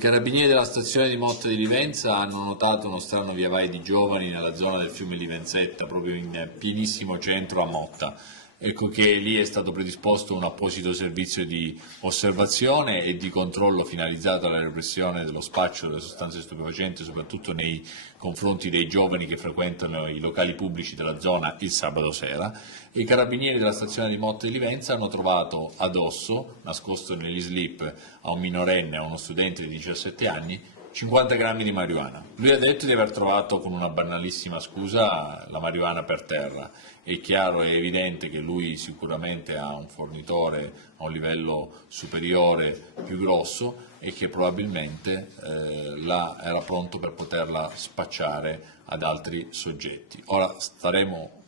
I carabinieri della stazione di Motta di Livenza hanno notato uno strano via vai di giovani nella zona del fiume Livenzetta, proprio in pienissimo centro a Motta. Ecco che lì è stato predisposto un apposito servizio di osservazione e di controllo finalizzato alla repressione dello spaccio delle sostanze stupefacenti, soprattutto nei confronti dei giovani che frequentano i locali pubblici della zona il sabato sera. E i carabinieri della stazione di Motta di Livenza hanno trovato addosso, nascosto negli slip a un minorenne, a uno studente di 17 anni, 50 grammi di marijuana. Lui ha detto di aver trovato, con una banalissima scusa, la marijuana per terra. È chiaro e evidente che lui sicuramente ha un fornitore a un livello superiore, più grosso, e che probabilmente era pronto per poterla spacciare ad altri soggetti. Ora staremo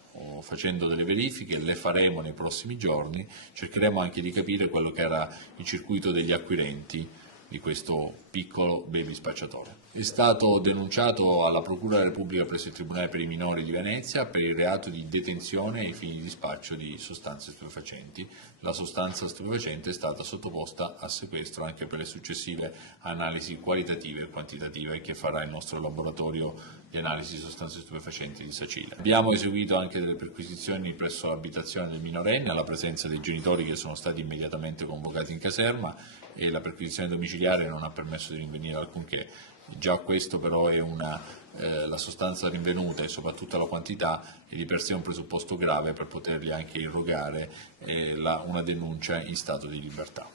facendo delle verifiche, le faremo nei prossimi giorni, cercheremo anche di capire quello che era il circuito degli acquirenti di questo piccolo baby spacciatore. È stato denunciato alla Procura della Repubblica presso il Tribunale per i minori di Venezia per il reato di detenzione ai fini di spaccio di sostanze stupefacenti. La sostanza stupefacente è stata sottoposta a sequestro anche per le successive analisi qualitative e quantitative che farà il nostro laboratorio di analisi di sostanze stupefacenti di Sacile. Abbiamo eseguito anche delle perquisizioni presso l'abitazione del minorenne alla presenza dei genitori che sono stati immediatamente convocati in caserma, e la perquisizione domiciliare non ha permesso di rinvenire alcunché. Già questo però è la sostanza rinvenuta e soprattutto la quantità è di per sé un presupposto grave per potergli anche irrogare una denuncia in stato di libertà.